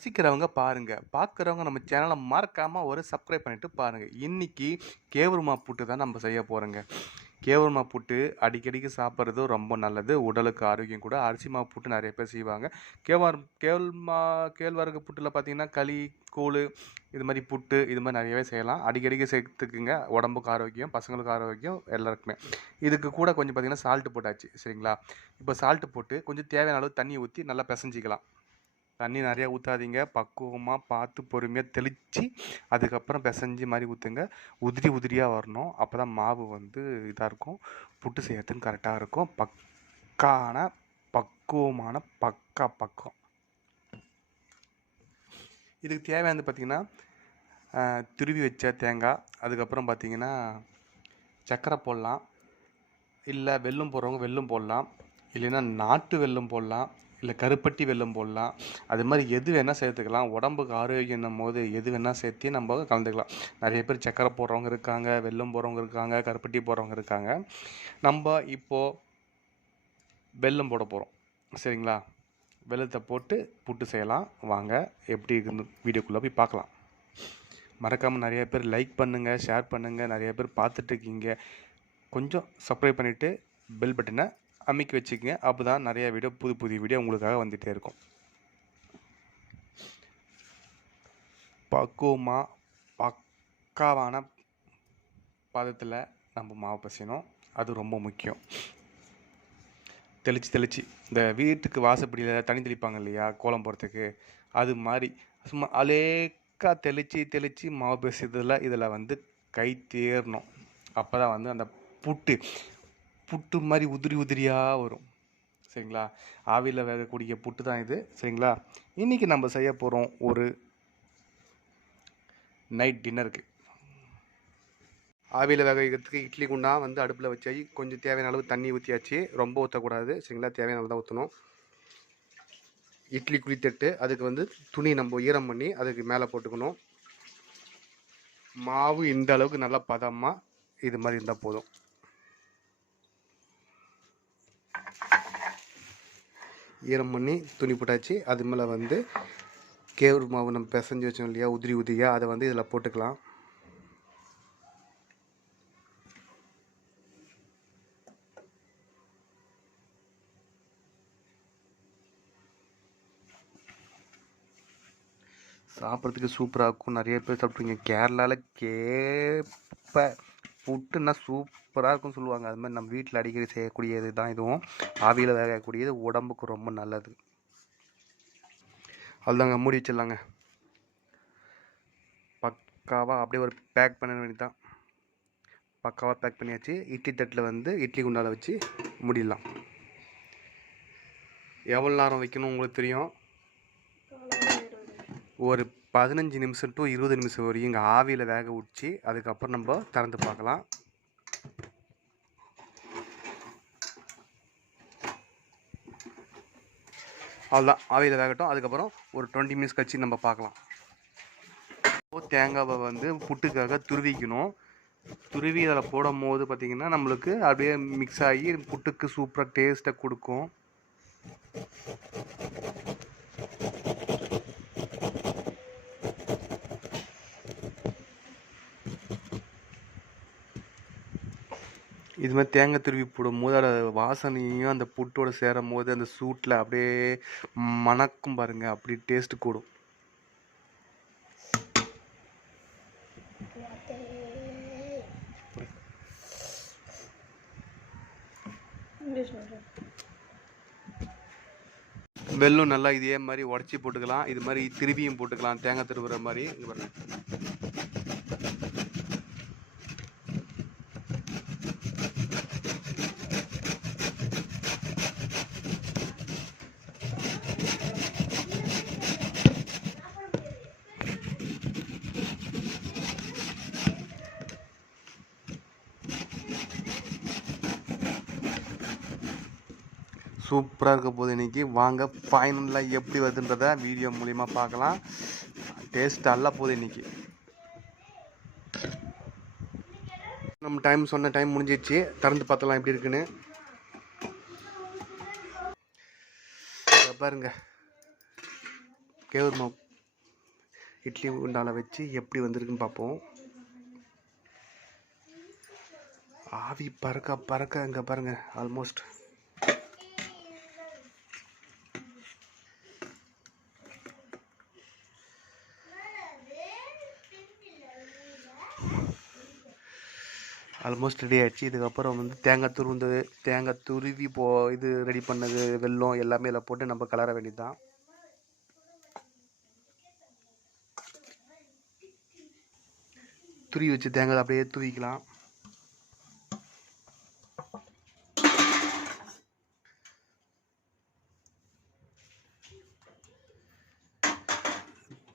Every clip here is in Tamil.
ரசிக்கிறவங்க பாருங்க. பார்க்குறவங்க நம்ம சேனல மறக்காம ஒரு சப்ஸ்கிரைப் பண்ணிட்டு பாருங்க. இன்னைக்கு கேவுருமா புட்டு தான் நம்ம செய்ய போறோங்க. கேவுருமா புட்டு அடிக்கடிக்கு சாப்பிட்றது ரொம்ப நல்லது. உடலுக்கு ஆரோக்கியம் கூட. அரிசி மாவு புட்டு நெறைய பேர் செய்வாங்க. கேழ்வரகு புட்டுல பார்த்தீங்கன்னா, களி, கூழு இது மாரி புட்டு இது மாரி நெறையவே செய்யலாம். அடிக்கடிக்கு சேர்த்துக்குங்க. உடம்புக்கு ஆரோக்கியம், பசங்களுக்கு ஆரோக்கியம் எல்லாருக்குமே. இதுக்கு கூட கொஞ்சம் பார்த்தீங்கன்னா, சால்ட் போட்டாச்சு. சரிங்களா? இப்போ சால்ட் போட்டு கொஞ்சம் தேவையான அளவு தண்ணி ஊத்தி நல்லா பெசஞ்சிக்கலாம். தண்ணி நிறையா ஊற்றாதீங்க. பக்குவமாக பார்த்து பொறுமையாக தெளித்து அதுக்கப்புறம் பிசைஞ்சு மாதிரி ஊற்றுங்க. உதிரி உதிரியாக வரணும். அப்போ தான் மாவு வந்து இதாக இருக்கும். புட்டு செய்யறதுக்கு கரெக்டாக இருக்கும். பக்குவமான பக்கம். இதுக்கு தேவையானது பார்த்திங்கன்னா, துருவி வச்ச தேங்காய், அதுக்கப்புறம் பார்த்திங்கன்னா சர்க்கரை போடலாம், இல்லை வெல்லம் போடுறவங்க வெல்லம் போடலாம், இல்லைன்னா நாட்டு வெல்லம் போடலாம், இல்லை கருப்பட்டி வெல்லம் போடலாம். அது மாதிரி எது வேணால் சேர்த்துக்கலாம். உடம்புக்கு ஆரோக்கியன்னும் போது எது வேணால் சேர்த்து நம்ம கலந்துக்கலாம். நிறைய பேர் சர்க்கரை போடுறவங்க இருக்காங்க, வெல்லம் போடுறவங்க இருக்காங்க, கருப்பட்டி போடுறவங்க இருக்காங்க. நம்ம இப்போது வெல்லம் போட போகிறோம். சரிங்களா? வெல்லத்தை போட்டு புட்டு செய்யலாம். வாங்க எப்படி இருக்குன்னு வீடியோக்குள்ளே போய் பார்க்கலாம். மறக்காமல் நிறைய பேர் லைக் பண்ணுங்கள், ஷேர் பண்ணுங்கள். நிறைய பேர் பார்த்துட்ருக்கீங்க. கொஞ்சம் சப்ஸ்கிரைப் பண்ணிவிட்டு பெல் பட்டனை அமைக்கி வச்சுக்கங்க. அப்போ தான் நிறைய வீடியோ புது வீடியோ உங்களுக்காக வந்துகிட்டே இருக்கும். பக்காவான பதத்தில் நம்ம மாவு பசையணும். அது ரொம்ப முக்கியம். தெளித்து இந்த வீட்டுக்கு வாசப்படியில் தண்ணி தெளிப்பாங்க இல்லையா, கோலம் போடுறதுக்கு, அது மாதிரி சும்மா அலேக்கா தெளித்து மாவு பசையறதில் இதில் வந்து கை தேரணும். அப்போ தான் வந்து அந்த புட்டு மாதிரி உதிரியாக வரும். சரிங்களா? ஆவியில் வேகக்கூடிய புட்டு தான் இது. சரிங்களா? இன்றைக்கி நம்ம செய்ய போகிறோம் ஒரு நைட் டின்னருக்கு. ஆவியில் வேக வைக்கிறதுக்கு இட்லி குண்டா வந்து அடுப்பில் வச்சு கொஞ்சம் தேவையான அளவு தண்ணி ஊற்றியாச்சு. ரொம்ப ஊற்றக்கூடாது. சரிங்களா? தேவையான அளவு தான் ஊற்றணும். இட்லி குழித்தட்டு, அதுக்கு வந்து துணி நம்ம ஈரம் பண்ணி அதுக்கு மேலே போட்டுக்கணும். மாவு இந்த அளவுக்கு நல்லா பதமாக இது மாதிரி இருந்தால் போதும். ஈரம் பண்ணி துணி போட்டாச்சு. அது மேலே வந்து கேவுரு மாவு நம்ம பிசைஞ்சு வச்சோம் இல்லையா, உதிரியாக அதை வந்து இதில் போட்டுக்கலாம். சாப்பிட்றதுக்கு சூப்பராக இருக்கும். நிறைய பேர் சாப்பிட்ருங்க. கேரளாவில் புட்டுன்னா சூப்பராக இருக்கும்னு சொல்லுவாங்க. அது மாதிரி நம்ம வீட்டில் அடிக்கடி செய்யக்கூடியது தான் இதுவும். ஆவியில் வேகக்கூடியது, உடம்புக்கு ரொம்ப நல்லது. அதுதாங்க, மூடி வச்சிடலாங்க. பக்காவாக அப்படியே ஒரு பேக் பண்ண வேண்டியது. பக்காவாக பேக் பண்ணியாச்சு. இட்லி தட்டில் வந்து இட்லி குண்டால் வச்சு முடிடலாம். எவ்வளோ நேரம் வைக்கணும் உங்களுக்கு தெரியும். ஒரு 15 நிமிஷம் டு 20 நிமிஷம் வரையும் இங்கே ஆவியில் வேக விடுச்சு. அதுக்கப்புறம் நம்ம திறந்து பார்க்கலாம். அவ்வளோதான், ஆவியில் வேகட்டும். அதுக்கப்புறம் ஒரு 20 மினிட்ஸ் கழிச்சு நம்ம பார்க்கலாம். தேங்காவை வந்து புட்டுக்காக துருவிக்கணும். துருவி அதில் போடும் போது பார்த்திங்கன்னா நம்மளுக்கு அப்படியே மிக்ஸ் ஆகி புட்டுக்கு சூப்பராக டேஸ்ட்டை கொடுக்கும். இது மாதிரி தேங்காய் துருவி போடும் போது அதில் வாசனையும் அந்த புட்டோடு சேரும் போது அந்த சூட்டில் அப்படியே மணக்கும் பாருங்க, அப்படி டேஸ்ட்டு கூடும். வெல்லம் நல்லா இதே மாதிரி உடச்சி போட்டுக்கலாம். இது மாதிரி திருவியும் போட்டுக்கலாம், தேங்காய் திருவுற மாதிரி. இது பாருங்க. சூப்பராக இருக்க போது இன்றைக்கி. வாங்க ஃபைனலாக எப்படி வருதுன்றதை வீடியோ மூலிமா பார்க்கலாம். டேஸ்ட் நல்லா போகுது இன்றைக்கி. நம்ம சொன்ன டைம் முடிஞ்சிடுச்சு. திறந்து பார்த்தலாம் எப்படி இருக்குன்னு. பாருங்க, கேவுரு மாவு இட்லி குண்டால வச்சு எப்படி வந்திருக்குன்னு பார்ப்போம். ஆவி பறக்க பறக்க இங்கே பாருங்கள் ஆல்மோஸ்ட். ஆல்மோஸ்ட் ரெடி ஆகிடுச்சு. இதுக்கப்புறம் வந்து தேங்காய் துருவி இது ரெடி பண்ணது, வெல்லம் எல்லாமே இதில் போட்டு நம்ம கலர வேண்டியது தான். துருவி வச்சு தேங்காய் அப்படியே தூவிக்கலாம்.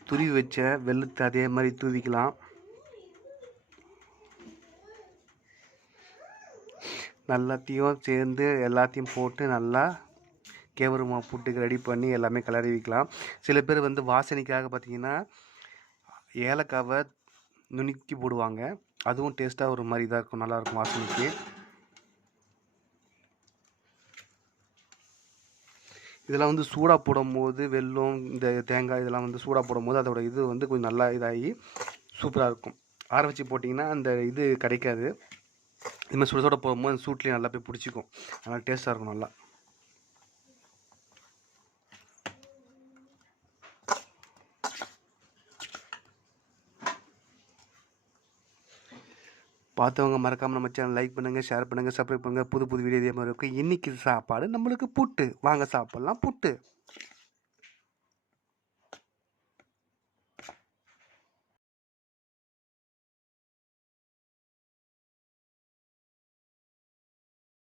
துருவி வச்ச வெல்லத்தை அதே மாதிரி தூவிக்கலாம். எல்லாத்தையும் போட்டு நல்லா கேவருமா புட்டுக்கு ரெடி பண்ணி எல்லாமே கிளறி வைக்கலாம். சில பேர் வந்து வாசனைக்காக பார்த்தீங்கன்னா ஏலக்காவை நுணுக்கி போடுவாங்க. அதுவும் டேஸ்ட்டாக ஒரு மாதிரி தான் இருக்கும், நல்லாயிருக்கும் வாசனைக்கு. இதெல்லாம் வந்து சூடாக போடும்போது வெல்லம் இந்த தேங்காய் இதெல்லாம் வந்து சூடாக போடும்போது அதோட இது வந்து கொஞ்சம் நல்லா இதாகி சூப்பராக இருக்கும். ஆற வச்சு போட்டிங்கன்னா அந்த இது கிடைக்காது. இதுமாதிரி சுட சுட போடும்போது அந்த சூட்லேயும் நல்லா போய் பிடிச்சிக்கும். நல்லா டேஸ்ட்டாக இருக்கும். நல்லா பார்த்தவங்க மறக்காமல் நம்ம சேனல் லைக் பண்ணுங்கள், ஷேர் பண்ணுங்கள், சப்ஸ்கிரைப் பண்ணுங்கள். புது புது வீடியோ இதே மாதிரி இருக்கும். இன்றைக்கி சாப்பாடு நம்மளுக்கு புட்டு. வாங்க சாப்பிட்லாம் புட்டு.